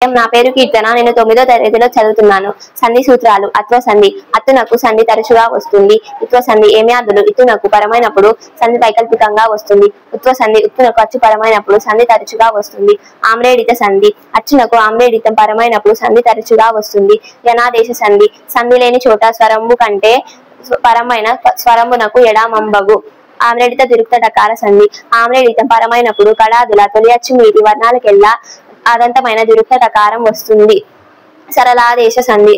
నా పేరు కీర్తన. నేను 9వ తరగతిలో చదువుతున్నాను. సంధి సూత్రాలు. అత్వ సంధి. అత్తునకు సంధి తరచుగా వస్తుంది. ఇత్వ సంధి. ఏమ్యాదులు ఇత్తునకు పరమైనప్పుడు సంధి వైకల్పికంగా వస్తుంది. ఉత్వ సంధి. ఉత్తునకు అచ్చు పరమైనప్పుడు సంధి తరచుగా వస్తుంది. ఆమ్రేడిత సంధి. అచ్చునకు ఆమ్రేడితం పరమైనప్పుడు సంధి తరచుగా వస్తుంది. యనాదేశ సంధి. సంధి లేని చోట స్వరంబు కంటే పరమైన స్వరంబునకు ఎడమంబగు. ఆమ్రేడిత దిరుక్త టకార సంధి. ఆమ్రేడితం పరమైనప్పుడు కళాదుల తొలి అచ్చు మీది వర్ణాలకెల్లా ఆదంతమైన దిరుక్త టకారం వస్తుంది. సరళాదేశ సంధి.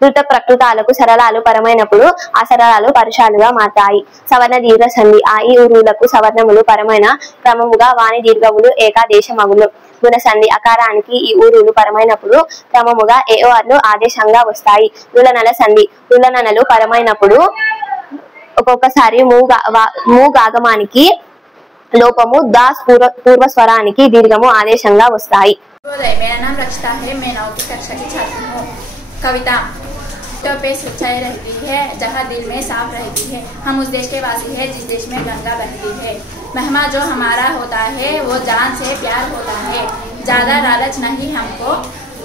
ధృత ప్రకృతాలకు సరళాలు పరమైనప్పుడు ఆ సరళాలు పరుషాలుగా మారతాయి. సవర్ణ దీర్ఘ సంధి. ఆ ఈ ఊరులకు సవర్ణములు పరమైన క్రమముగా వాణి దీర్ఘములు ఏకాదేశమగులు. గుణ సంధి. అకారానికి ఈ ఊరులు పరమైనప్పుడు క్రమముగా ఏఓర్లు ఆదేశంగా వస్తాయి. రులనల సంధి. రులనలు పరమైనప్పుడు ఒక్కొక్కసారి మూగాగమానికి लोपमु दास पूर्व स्वरानिकी दीर्घमु आदेशंगा वस्ताई। मेरा नाम रक्षिता है। मैं 9वीं कक्षा की छात्र हूँ। कविता। तो पे सच्चाई रहती है जहाँ दिल में साफ रहती है। हम उस देश के वासी है जिस देश में गंगा बहती है। मेहमा जो हमारा होता है वो जान से प्यार होता है। ज्यादा लालच नहीं हमको,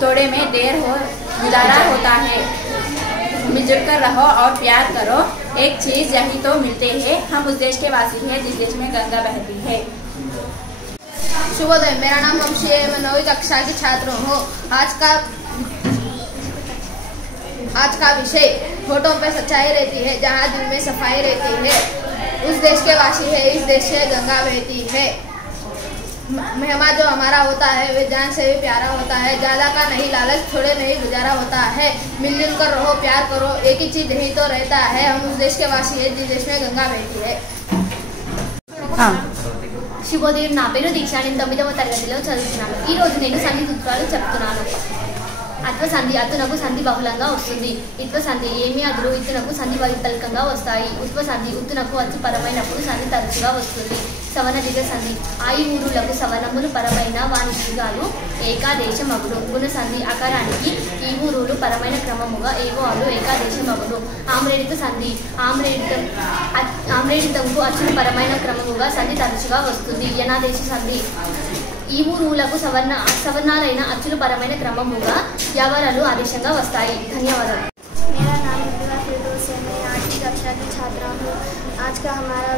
थोड़े में देर हो गुजारा होता है। मिलजुल कर रहो और प्यार करो, एक चीज यही तो मिलते हैं। हम उस देश के वासी हैं जिस देश में गंगा बहती है। शुभोदय। मेरा नाम वंशी है। मैं 9वीं कक्षा की छात्र हूँ। आज का विषय होठों पे सच्चाई रहती है जहाँ दिल में सफाई रहती है। उस देश के वासी है इस देश से गंगा बहती है। मेहमा जो हमारा होता है वे जान से भी प्यारा होता है। ज्यादा का नहीं लालच, थोड़े में ही गुजारा होता है। मिलजुल कर रहो, प्यार करो, एक ही चीज यही तो रहता है। हम उस देश के वासी है जिस देश में गंगा बहती है। శుభోదయం. నా పేరు దీక్ష. నేను 9వ తరగతిలో చదువుతున్నాను. ఈ రోజు నేను సంధి సూత్రాలు చెప్తున్నాను. అత్వ సంధి. అత్తునకు సంధి బహుళంగా వస్తుంది. ఇత్వ సంధి. ఏమి అదులు ఇత్తునకు సంధి వైకల్పికంగా వస్తాయి. ఉత్వ సంధి. ఉత్తునకు అచ్చు పరమైనప్పుడు సంధి తరచుగా వస్తుంది. సవర్ణ దీర్ఘ సంధి. ఆయి ఊరులకు సవర్ణములు పరమైన వాని దీర్ఘాలు ఏకాదేశమగులు. గుణ సంధి. అకారానికి ఈ ఊరులు పరమైన క్రమముగా ఏవో అలు ఏకాదేశమగులు. ఆమ్రేడిత సంధి. ఆమ్రేడితంకు అచ్చులు పరమైన క్రమముగా సంధి తరచుగా వస్తుంది. యనాదేశ సంధి. ఈ ఊరులకు సవర్ణాలైన అచ్చులు పరమైన క్రమముగా వ్యవహారాలు ఆదేశంగా వస్తాయి. ధన్యవాదాలు. मेरा नाम फिरदौस है। मैं 8वीं कक्षा की छात्रा हूँ। आज का हमारा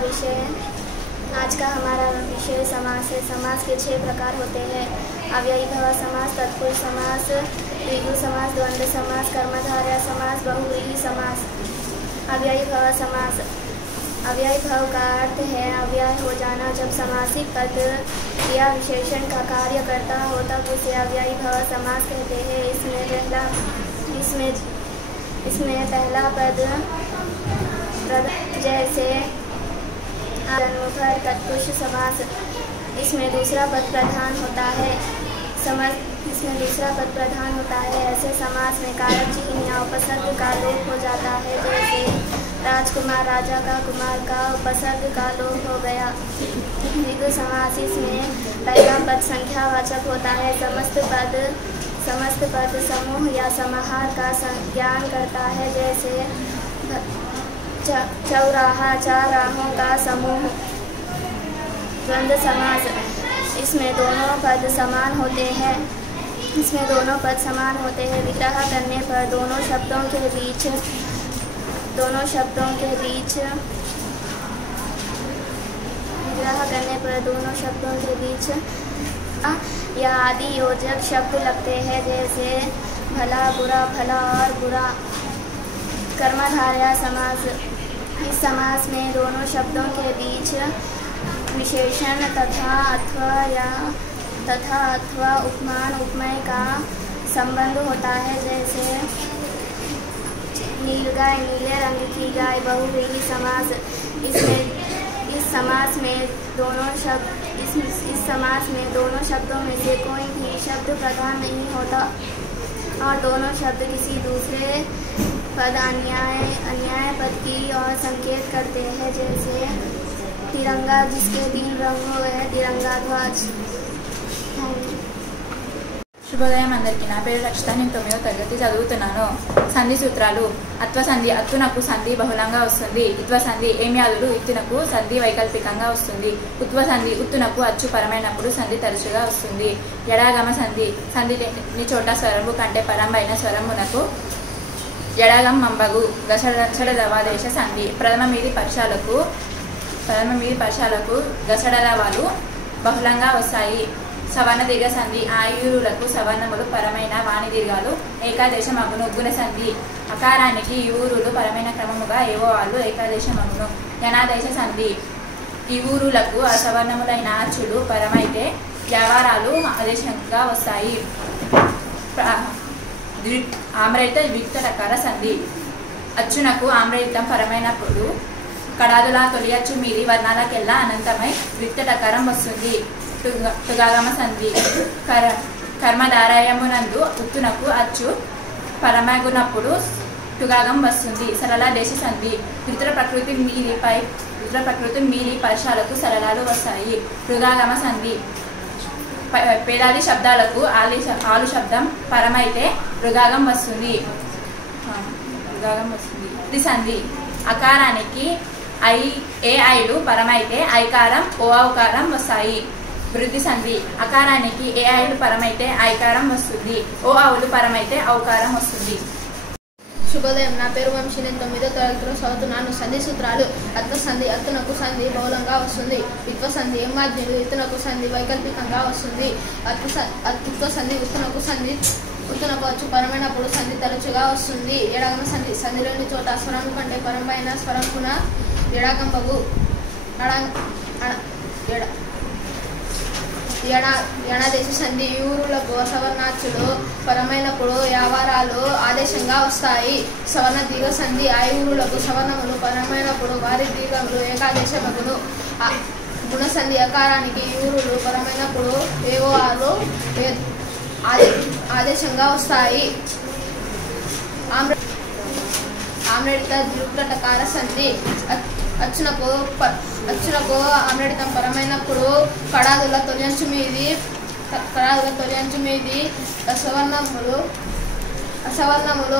विषय समास है। समास के 6 प्रकार होते हैं। अव्ययी भव समास, तत्पुरुष समास, द्विगु समास, द्वंद्व समास, कर्मधारय समास, बहुव्रीहि समास। अव्ययी भव समास। अव्ययी भव का अर्थ है अव्यय हो जाना। जब समासिक पद क्रिया विशेषण का कार्य करता हो तब उसे अव्ययी भव समास कहते हैं। इसमें पहला पद जैसे तत्पुरुष समास। इसमें दूसरा पद प्रधान होता है। ऐसे समास में कारक चिन्ह या उपसर्ग का लोप हो जाता है। जैसे राजकुमार, राजा का, कुमार का उपसर्ग का लोप हो गया। द्विगु समास। इसमें पहला पद संख्यावाचक होता है। समस्त पद समूह या समाहार का ज्ञान करता है। जैसे चौराहा, 4 राहों का समूह। द्वंद्व समास। इसमें दोनों पद समान होते हैं। विग्रह करने पर दोनों शब्दों के बीच या आदि योजक शब्द लगते हैं। जैसे भला, बुरा, भला और बुरा। कर्मधारय समास। इस समास में दोनों शब्दों के बीच विशेषण तथा अथवा उपमान उपमेय का संबंध होता है। जैसे नील गाय, नीले रंग की गाय। बहुव्रीहि समास। इस समास में दोनों शब्दों में से कोई भी शब्द प्रधान नहीं होता और दोनों शब्द किसी दूसरे पद अन्याय पद की ओर संकेत करते हैं। जैसे तिरंगा, जिसके 3 रंग हुए हैं। तिरंगा ध्वज। శుభోదయం అందరికీ. నా పేరు రక్షిత. నేను 9వ తరగతి చదువుతున్నాను. సంధి సూత్రాలు. అత్వ సంధి అత్తునకు సంధి బహుళంగా వస్తుంది. ఇత్వ సంధి ఏమ్యాదులు ఇత్తునకు సంధి వైకల్పికంగా వస్తుంది. ఉత్వ సంధి ఉత్తునకు అచ్చు పరమైనప్పుడు సంధి తరచుగా వస్తుంది. ఎడాగమ సంధి సంధిని చోట స్వరము కంటే పరమైన స్వరమునకు ఎడాగం మంబగు. గసడదవాదేశ సంధి ప్రథమ మీది పర్షాలకు గసడదవాలు బహుళంగా వస్తాయి. సవర్ణ దీర్ఘ సంధి ఆయురులకు సవర్ణములు పరమైన వాణి దీర్ఘాలు ఏకాదేశమగును. గుణ సంధి అకారానికి యూరులు పరమైన క్రమముగా ఏవో వాళ్ళు ఏకాదేశమగును. యనాదేశ సంధి యూరులకు అసవర్ణములైన అచ్చులు పరమైతే వ్యవహారాలు ఆదేశంగా వస్తాయి. ఆమ్రేత ద్విత్వ రకాల సంధి అచ్చునకు ఆమ్రేతం పరమైనప్పుడు కడాదుల తొలి అచ్చు మీది వర్ణాలకెల్లా అనంతమై ద్విత్వ రకారం వస్తుంది. తుగాగమ సంధి కర్మధారయమునందు ఉత్తునకు అచ్చు పరమగునప్పుడు తుగాగం వస్తుంది. సరళ దేశ సంధి ఇతర ప్రకృతి మీది పర్షాలకు సరళాలు వస్తాయి. రుగాగమ సంధి పేదాది శబ్దాలకు ఆలు శబ్దం పరమైతే రుగాగం వస్తుంది. సంధి అకారానికి ఏ ఐలు పరమైతే ఐకారం ఓ ఔకారం వస్తాయి. వృద్ధి సంధి అకారానికి ఏ ఐలు పరమైతే ఐకారం వస్తుంది. ఓ ఆవులు పరమైతే ఔకారం వస్తుంది. శుభోదయం. నా పేరు వంశీ. నేను 9వ తరగతిలో చదువుతున్నాను. సంధి సూత్రాలు. అత్వ సంధి అత్తునకు సంధి బహుళంగా వస్తుంది. ఇత్వ సంధి ఏమాద్యులు ఇత్తునకు సంధి వైకల్పికంగా వస్తుంది. ఉత్వ సంధి ఉత్తునకు అచ్చు పరమైనప్పుడు సంధి తరచుగా వస్తుంది. ఎడాగమ సంధి సంధిలోని చోట స్వరము కంటే పరమైన స్వరంకున ఎడాగంబగు. యణదేశ సంధి ఊరులకు సవర్ణాచ్చులు పరమైనప్పుడు వ్యాపారాలు ఆదేశంగా వస్తాయి. సవర్ణ దీర్ఘ సంధి ఊరులకు సవర్ణములు పరమైనప్పుడు వారి దీర్ఘములు ఏకాదేశమగును. గుణ సంధి అకారానికి ఊరులు పరమైనప్పుడు ఏవో ఆలు ఆదేశంగా వస్తాయి. ఆమ్రేడిత ద్విత్వటకార సంధి అచ్చునకు ఆమ్రేడితం పరమైనప్పుడు కడాదుల తొలించు మీది అసవర్ణములు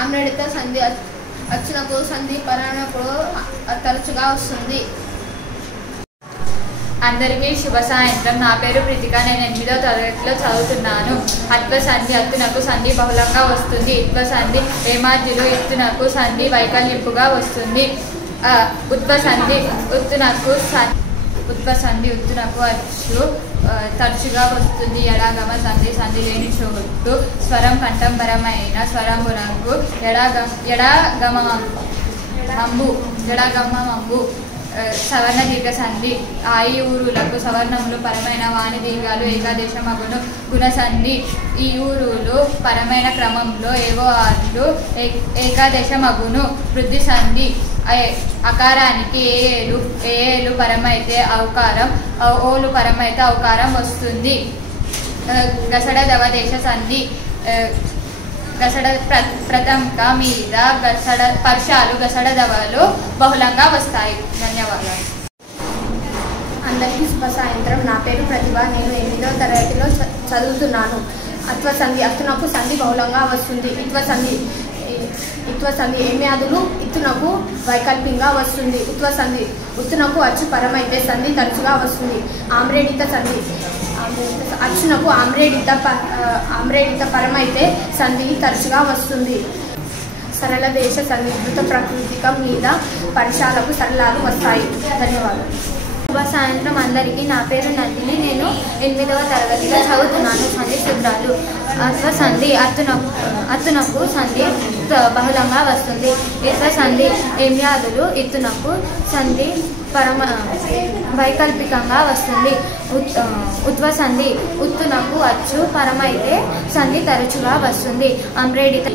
ఆమ్రేడిత సంధి అచ్చునకు సంధి పరమైనప్పుడు తరచుగా వస్తుంది. అందరికీ శుభ సాయంత్రం. నా పేరు ప్రీతిక. నేను 8వ తరగతిలో చదువుతున్నాను. అత్వ సంధి అత్తునకు సంధి బహుళంగా వస్తుంది. ఇత్వ సంధి ఏమాద్యులు ఇత్తునకు సంధి వైకల్యింపుగా వస్తుంది. ఉత్వ సంధి ఉత్తునకు అచ్చు తరచుగా వస్తుంది. ఎడాగమ సంధి సంధి లేని చోటు స్వరం కంఠంబరమైన స్వరమునకు ఎడాగమంబు. సవర్ణ దీర్ఘ సంధి ఊరులకు సవర్ణములు పరమైన వాణి దీర్ఘాలు ఏకాదేశమగును. గుణ సంధి ఈ ఊరులు పరమైన క్రమంలో ఏవో ఆరు ఏకాదేశమగును. వృద్ధి సంధి అకారానికి ఏలు పరమైతే ఔకారం ఓలు పరమైతే ఔకారం వస్తుంది. గసడ దవదేశ సంధి గసడ ప్రథమిక మీద పర్షాలు గసడ దవలు బహుళంగా వస్తాయి. ధన్యవాదాలు. అందరికీ శుభ సాయంత్రం. నా పేరు ప్రతిభ. నేను 8వ తరగతిలో చదువుతున్నాను. అత్వ సంధి అత్తునకు సంధి బహుళంగా వస్తుంది. ఇత్వ సంధి ఏమ్యాదులు ఇత్తునకు వైకల్పంగా వస్తుంది. ఉత్వ సంధి ఉత్తునకు అచ్చు పరమైతే సంధి తరచుగా వస్తుంది. ఆమ్రేడిత సంధి అచ్చునకు ఆమ్రేడిత పరమైతే సంధి తరచుగా వస్తుంది. సరళ దేశ సంధి ధృత ప్రాకృతికం మీద పర్షాలకు సరళాలు వస్తాయి. ధన్యవాదాలు. శుభ సాయంత్రం అందరికీ. నా పేరు నందిని. నేను 8వ తరగతిలో చదువుతున్నాను. సంధి సూత్రాలు. అత్వ సంధి అత్తునకు సంధి బహుళంగా వస్తుంది. ఇత్వ సంధి ఏమ్యాదులు ఇత్తునకు సంధి వైకల్పికంగా వస్తుంది. ఉత్వ సంధి ఉత్తునకు అచ్చు పరమైతే సంధి తరచుగా వస్తుంది. అమ్రేడిత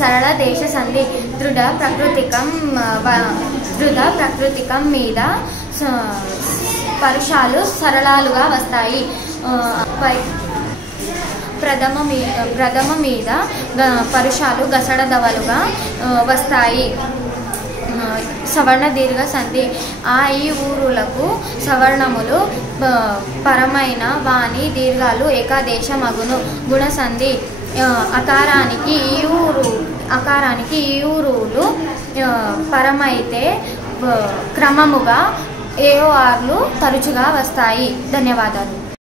సరళ దేశ సంధి దృఢ ప్రాకృతికం మీద పరుషాలు సరళాలుగా వస్తాయి. ప్రథమ మీద పరుషాలు గసడ దవలుగా వస్తాయి. సవర్ణ దీర్ఘ సంధి. ఆ ఈ ఊరులకు సవర్ణములు పరమైన వాణి దీర్ఘాలు ఏకాదేశమగును. గుణసంధి. అకారానికి ఈ ఊరులు పరమైతే క్రమముగా ఏఓఆర్లు తరచుగా వస్తాయి. ధన్యవాదాలు.